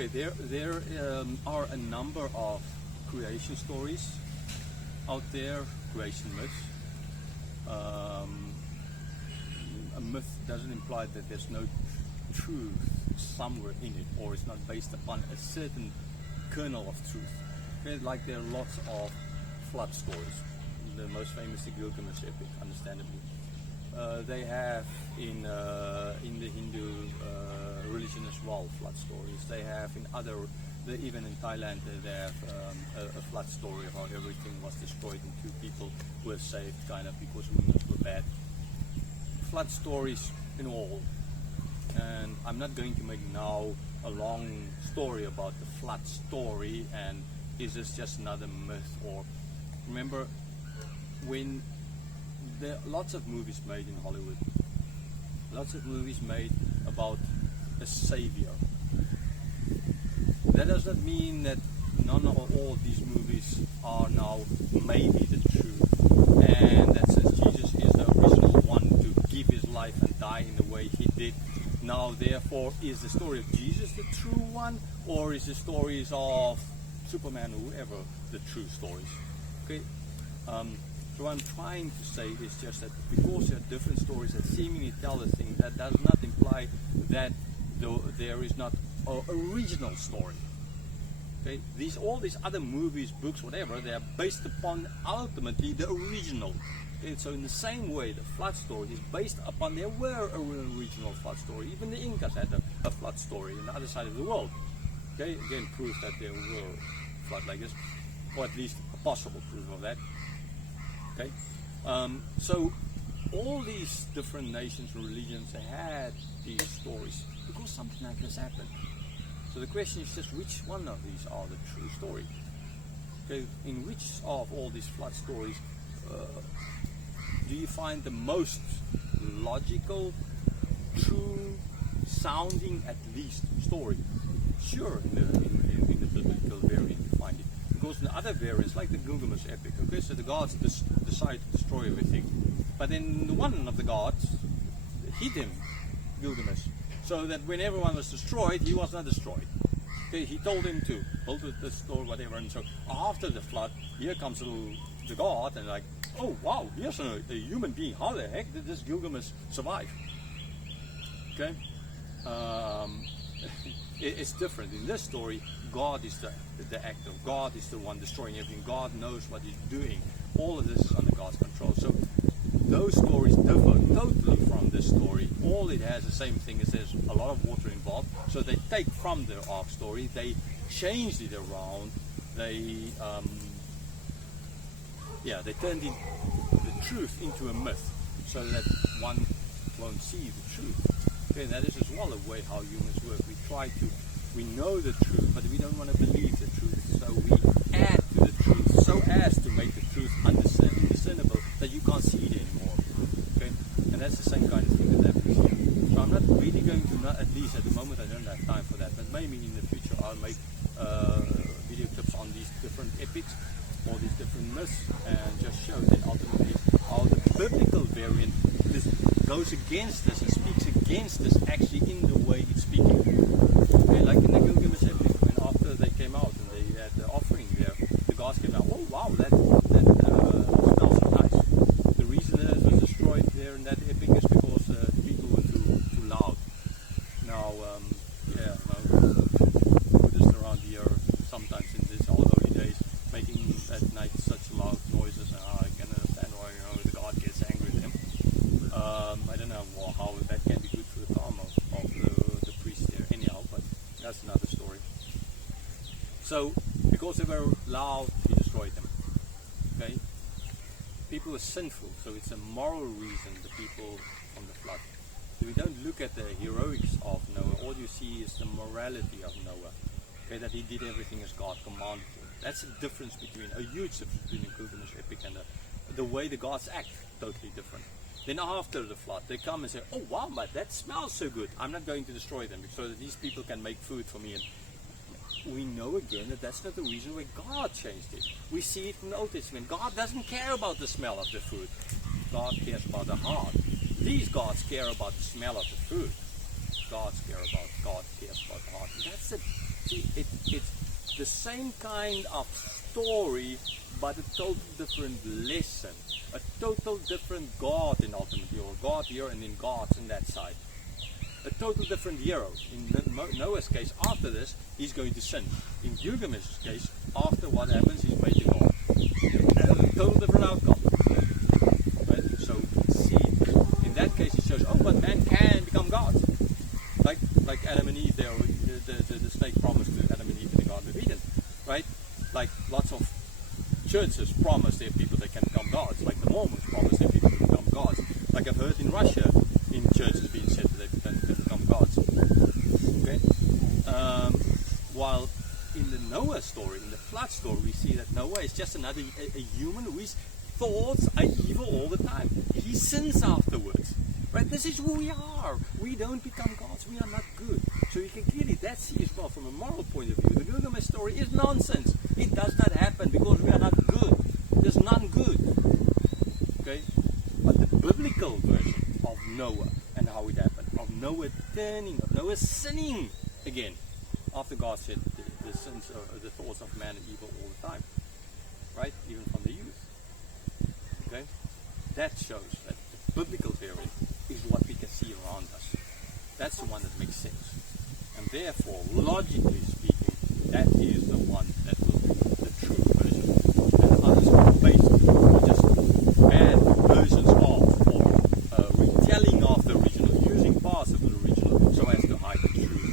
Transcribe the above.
Okay, there are a number of creation stories out there, creation myths. A myth doesn't imply that there's no truth somewhere in it, or it's not based upon a certain kernel of truth. Okay, like there are lots of flood stories. The most famous, the Gilgamesh epic, understandably. They have in the Hindu religion as well flood stories. They have in other, even in Thailand, they have a flood story of how everything was destroyed and 2 people were saved, kind of because humans were bad. Flood stories in all, and I'm not going to make now a long story about the flood story and is this just another myth. Or remember, when there are lots of movies made in Hollywood, lots of movies made about a savior. That does not mean that none or all of these movies are now maybe the truth, and that since Jesus is the original one to give his life and die in the way he did, now therefore is the story of Jesus the true one, or is the stories of Superman or whoever the true stories? Okay. So what I'm trying to say is just that because there are different stories that seemingly tell the thing, that does not imply that there is not an original story. Okay, all these other movies, books, whatever, they are based upon ultimately the original. Okay, so in the same way, the flood story is based upon there were an original flood story. Even the Incas had a flood story on the other side of the world. Okay, again, proof that there were flood like this, or at least a possible proof of that. Okay, so all these different nations and religions, they had these stories because something like this happened. So the question is just which one of these are the true story? Okay, in which of all these flood stories do you find the most logical, true sounding, at least, story? Sure, in the biblical variant you find it. Because in the other variants, like the Gilgamesh epic, okay, so the gods decide to destroy everything. But then one of the gods hid him, Gilgamesh, so that when everyone was destroyed, he was not destroyed. Okay, he told him to build the store, whatever, and so after the flood, here comes the god, and like, oh wow, here's a human being. How the heck did this Gilgamesh survive? Okay, it's different. In this story, God is the actor. God is the one destroying everything. God knows what he's doing. All of this is under God's control. So those stories differ totally from this story. All it has the same thing is there's a lot of water involved. So they take from the ark story, they changed it around, they turned the truth into a myth so that one won't see the truth. Okay, that is as well a way how humans work. We know the truth, but we don't want to believe the truth. So we add to the truth so as to make the truth undiscernible that you can't see it anymore. Okay, and that's the same kind of thing that happens here. So I'm not really going to, at least at the moment, I don't have time for that. But maybe in the future I'll make video clips on these different epics, all these different myths, and just show that ultimately how the biblical variant goes against this and speaks against this actually in the way it's speaking. Okay, like in the Gilgamesh epic, when after they came out and they had the offering there, the gods came out, oh wow, that smells so nice. The reason that it was destroyed there in that epic is because people were too loud. Now, Buddhists around here, sometimes in these holy days, making at night such loud noises, and I can understand why the god gets angry with them. I don't know how that can be good for the karma of the priest there anyhow, but that's another story. So, because they were loud, he destroyed them. Okay? People were sinful, so it's a moral reason, the people from the flood. So we don't look at the heroics of Noah, all you see is the morality of Noah. Okay, that he did everything as God commanded him. That's a difference a huge difference between the Gilgamesh epic and the way the gods act, totally different. Then after the flood, they come and say, oh wow, but that smells so good. I'm not going to destroy them so that these people can make food for me. And we know again that that's not the reason why God changed it. We see it from the Old Testament. God doesn't care about the smell of the food. God cares about the heart. These gods care about the smell of the food. God cares about the heart. And that's it. See, same kind of story, but a total different lesson, a total different God in ultimately, or God here and in God's in that side. A total different hero. In Noah's case, after this, he's going to sin. In Gilgamesh's case, after what happens, he's made to God. A total different outcome. Right? So, see, in that case, he shows, oh, but man can become God. Like Adam and Eve, there, the snake promised to Adam and Eve in the Garden of Eden. Right? Like lots of churches promise their people they can become gods. Like the Mormons promise their people to become gods. Like I've heard in Russia, in churches being said that they can become gods. Okay? While in the Noah story, in the flood story, we see that Noah is just another a human whose thoughts are evil all the time. He sins afterwards. Right? This is who we are. We don't become gods. We are not good. So you can clearly that see as well from a moral point of view. The Gilgamesh story is nonsense. It does not happen because we are not good. There's none good. Okay? But the biblical version of Noah and how it happened, of Noah turning, of Noah sinning again, after God said the sins or the thoughts of man are evil all the time. Right? Even from the youth. Okay? That shows that the biblical theory is what we can see around us. That's the one that makes sense. And therefore, logically speaking, that is the one that will be the true version. And others are based just bad versions of, or retelling of the original, using parts of the original so as to hide the truth.